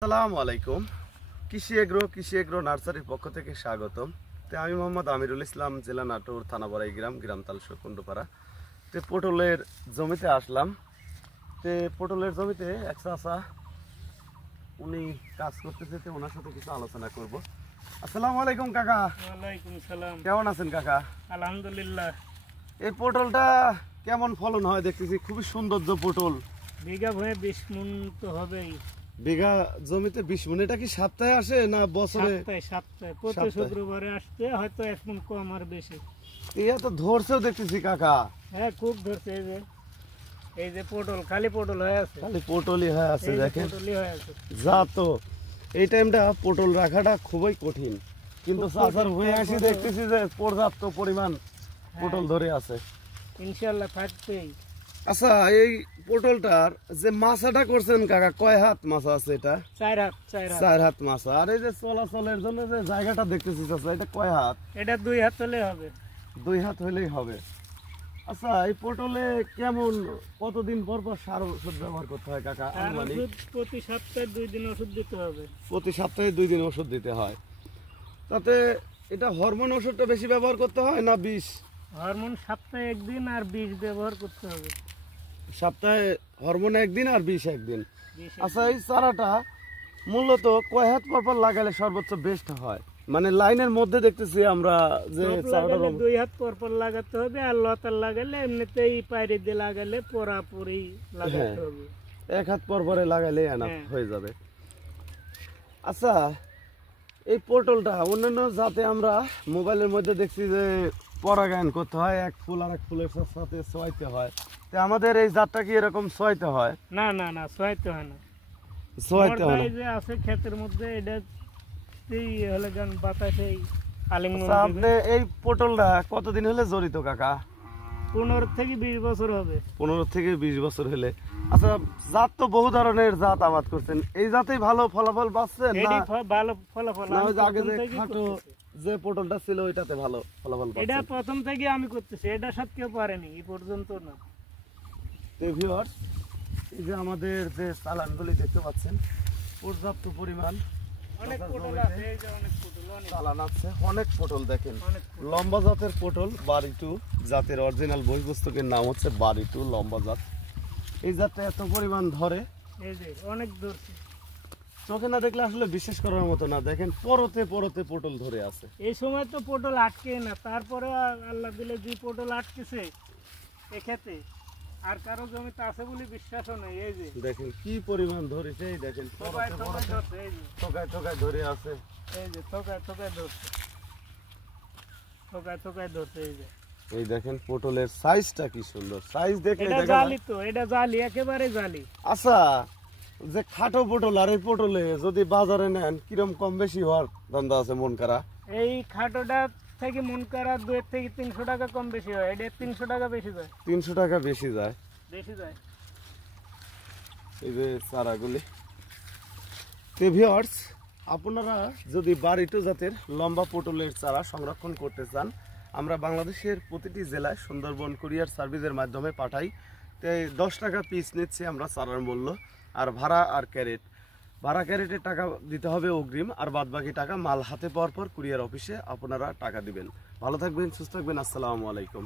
আসসালামু আলাইকুম। কৃষি এগ্রো নার্সারির পক্ষ থেকে স্বাগতম। তো আমি মোহাম্মদ আমিরুল ইসলাম, জেলা নাটোর, থানা বড়াই গ্রাম তালসো কুন্ডুপাড়া। তো পটলের জমিতে আসলাম। তো পটলের জমিতে এক চাচা উনি কাজ করতেছে, তো ওনার সাথে কিছু আলোচনা করব। আসসালামু আলাইকুম কাকা। ওয়ালাইকুম সালাম। কেমন আছেন কাকা? আলহামদুলিল্লাহ। এই পটলটা কেমন ফলন হয় দেখতেছি, খুবই সৌন্দর্য পটল। বিঘা ভয়ে 20 মণ তো হবেই। বিঘা জমিতে 20 মণ। এটা কি সপ্তাহে আসে না বছরে? সপ্তাহে প্রতি শুক্রবারে আসতে, হয়তো 1 মণ কম আর বেশি। ইয়া তো ধরছেও দেখতেছি কাকা। হ্যাঁ, খুব ধরছে। এই যে পটল, খালি পটল হয়ে আছে, খালি পটলই হয়ে আছে। দেখেন পটলই হয়ে আছে। যা তো এই টাইমটা পটল রাখাটা খুবই কঠিন, কিন্তু চাষার হয়ে আসি দেখতেছি যে পর্যাপ্ত পরিমাণ পটল ধরে আছে। ইনশাআল্লাহ থাকবেই। আচ্ছা, এই পটলটার যে মাছাটা করছেন কাকা, কয় হাত মাছা আছে? এটা 4 হাত। 4 হাত মাছা। আর এই যে চলাচলের জন্য যে জায়গাটা দেখতেছি চাচা, এটা কয় হাত? এটা 2 হাত হলে হবে। 2 হাত হলেই হবে। আচ্ছা, এই পটলে কেমন কতদিন পর পর সার ওষুধ ব্যবহার করতে হয় কাকা? প্রতি সপ্তাহে 2 দিন ওষুধ দিতে হবে। প্রতি সপ্তাহে 2 দিন ওষুধ দিতে হয়। তাতে এটা হরমোন ওষুধটা বেশি ব্যবহার করতে হয় না বিষ? হরমোন সপ্তাহে 1 দিন আর বিষ ব্যবহার করতে হবে। সপ্তাহে হরমোন 1 দিন আর বিষ 1 দিন। আচ্ছা, এই চারাটা মূলত কয় হাত পর পর লাগালে সর্বোচ্চ বেস্ট হয়? মানে লাইনের মধ্যে দেখতেছি আমরা যে চারাটা 2 হাত পর পর লাগাতে হবে। আর লতার লাগালে এমনিতেই পাইরে দিয়ে লাগালে পরাপরি লাগাতে হবে। 1 হাত পর পরে লাগালে এনাফ হয়ে যাবে। আচ্ছা, এই পটলটা অন্যান্য জাতে আমরা মোবাইলের মধ্যে দেখছি যে পরাগায়ন করতে হয়, এক ফুল আর এক ফুলের সাথে ছোঁয়াইতে হয়। তো আমাদের এই জাতটা কি এরকম ছোঁয়াইতে হয়? না, ছোঁয়াইতে হয় না। ছোঁয়াইতে হয় না। এই যে আছে ক্ষেতের মধ্যে, এটা হলে গান বাতাসে আলিঙ্গন। আচ্ছা, আপনি এই পটলটা কতদিন হলে জড়িত কাকা? 15 থেকে 20 বছর হবে। 15 থেকে 20 বছর হলে। আচ্ছা, জাত তো বহু ধরনের জাত আবাদ করছেন, এই জাতেই ভালো ফলাফল পাচ্ছেন না? ভালো ফলাফল। না ওই যে আগে যে খাটো যে পটলটা ছিল ওইটাতে ভালো ফলাফল পাচ্ছেন? এটা প্রথম থেকে আমি করতেছি, এটা সব কেউ পারেনি এই পর্যন্ত না। তো ভিউয়ার্স, এই যে আমাদের যে চালানগুলি দেখতে পাচ্ছেন, পর্যাপ্ত পরিমাণ অনেক পটল আছে। এই যে অনেক পটল, চালান আছে, অনেক পটল। দেখেন লম্বা জাতের পটল, বাড়িটু জাতের অরিজিনাল বই পুস্তকের নাম হচ্ছে বাড়িটু লম্বা জাত। এই জাতটা এত পরিমাণ ধরে, এই যে অনেক ধরছে। চোখে না দেখলে আসলে বিশ্বাস করার মতো না। দেখেন পরতে পরতে পটল ধরে আছে। এই সময় তো পটল আটকে না, তারপরে আল্লাহ দিলে যে পটল আটকেছে এক্ষেত্রে আর কারো জমিতে আছে বলে বিশ্বাসও নেই। এই যে দেখেন কি পরিমাণ ধরেছে, এই দেখেন থোকায় ঠোকায় ধরে আছে। এই যে থোকায় ধরছে। এই দেখেন পটলের সাইজটা কি সুন্দর, সাইজ দেখলে এটা জালি, তো এটা জালি, একেবারে জালি। আচ্ছা, যে খাটো পটল আর এই পটলে যদি বাজারে নেন কিরকম কম বেশি হওয়ার ধান্দা আছে মন করা? এই খাটোটা থেকে মন করা 2 থেকে 300 টাকা কম বেশি হয়। এটা 300 টাকা বেশি যায়। 300 টাকা বেশি যায়। এই যে চারাগুলি। তো ভিউয়ার্স, আপনারা যদি বাড়িটু জাতের লম্বা পটলের চারা সংরক্ষণ করতে চান, আমরা বাংলাদেশের প্রতিটি জেলায় সুন্দরবন কুরিয়ার সার্ভিসের মাধ্যমে পাঠাই। তো 10 টাকা পিস নিচ্ছি আমরা চারার মূল্য। আর ভাড়া আর ক্যারেটের টাকা দিতে হবে অগ্রিম, আর বাদবাকি টাকা মাল হাতে পাওয়ার পর কুরিয়ার অফিসে আপনারা টাকা দিবেন। ভালো থাকবেন, সুস্থ থাকবেন। আসসালামু আলাইকুম।